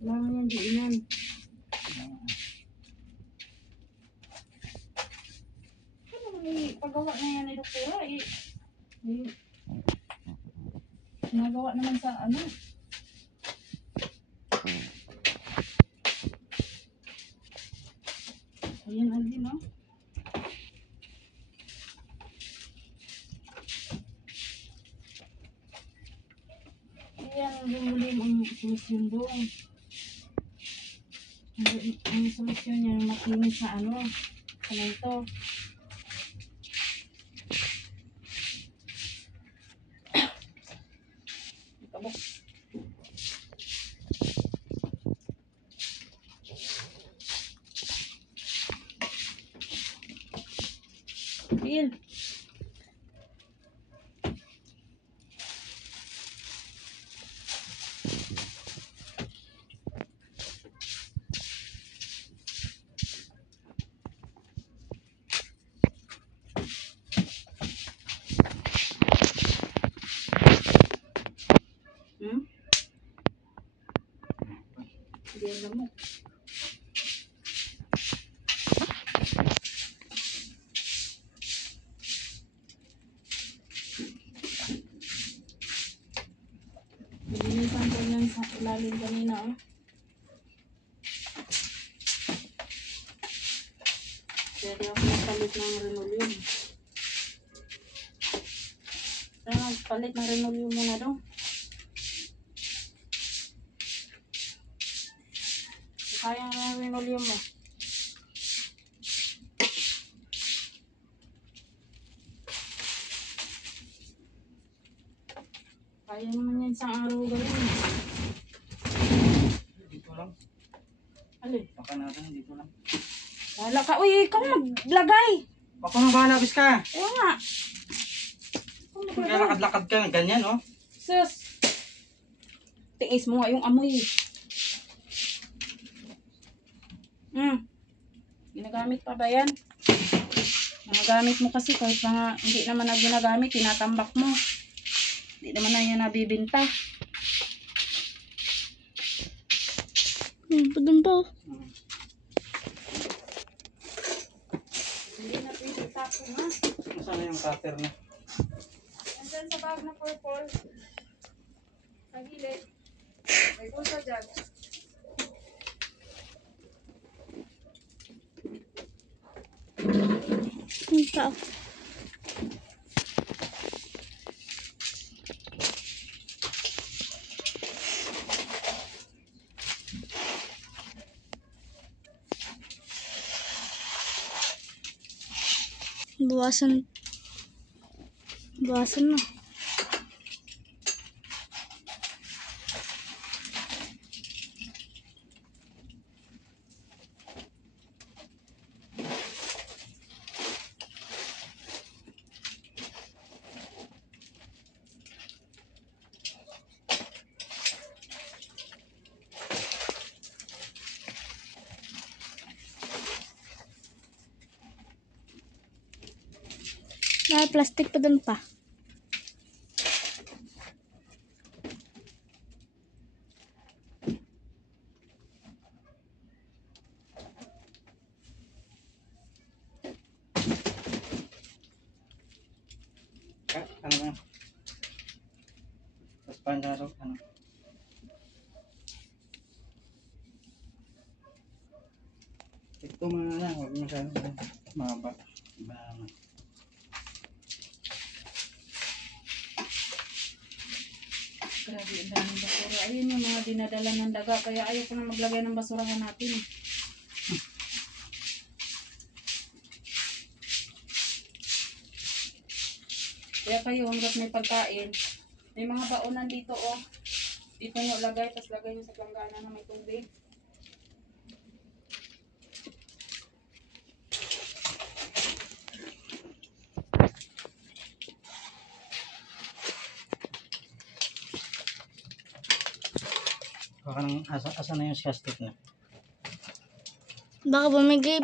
Kailangan yan diinan. Ano naman paggawa na yan ni doktora nagawa naman sa ano. Ayan Alvin, no? Ayan, bumulim ang solusyon doon. Ang solusyon niya, makinis sa ano, ito. Kabok. Feel. Hindi alam mo. Nilinisan ko yan sa ilalim kanina, oh. Pwede ako magpalit ng linoleum. Kaya magpalit ng linoleum muna daw. Sayang na yung linoleum mo. Kaya naman yan isang araw gawin. Dito lang. Alin? Baka natin dito lang. Wala ka. Uy, ikaw maglagay. Baka nang bahala, bis ka. Kaya nga. Maglalakad-lakad ka, ganyan, oh. Sus. Tiis mo nga yung amoy. Ginagamit pa ba yan? Nagagamit mo kasi kahit mga hindi naman na ginagamit, tinatambak mo. Hindi naman na yan nabibinta. Padun pa. Hindi na pwede tapo nga. Saan na yung cutter na? Nandyan sa bag na purple. Sa gilid. May bulsa dyan. Yung tao. Bawasan na. Plastic pa dun pa. Ano na? Tapos panjaro, ano? Ito mga na, huwag masyadong mahaba. Iba naman. Grabe, ang daming basura. Ayun yung mga dinadala ng daga. Kaya ayaw ko na maglagay ng basurahan natin. Kaya kayo, hanggat may pagkain, may mga baonan dito, oh. Dito nyo lagay, tapos lagay nyo sa planggana na may tubig. Baka nang asa na yung sastik na. Baka bumigay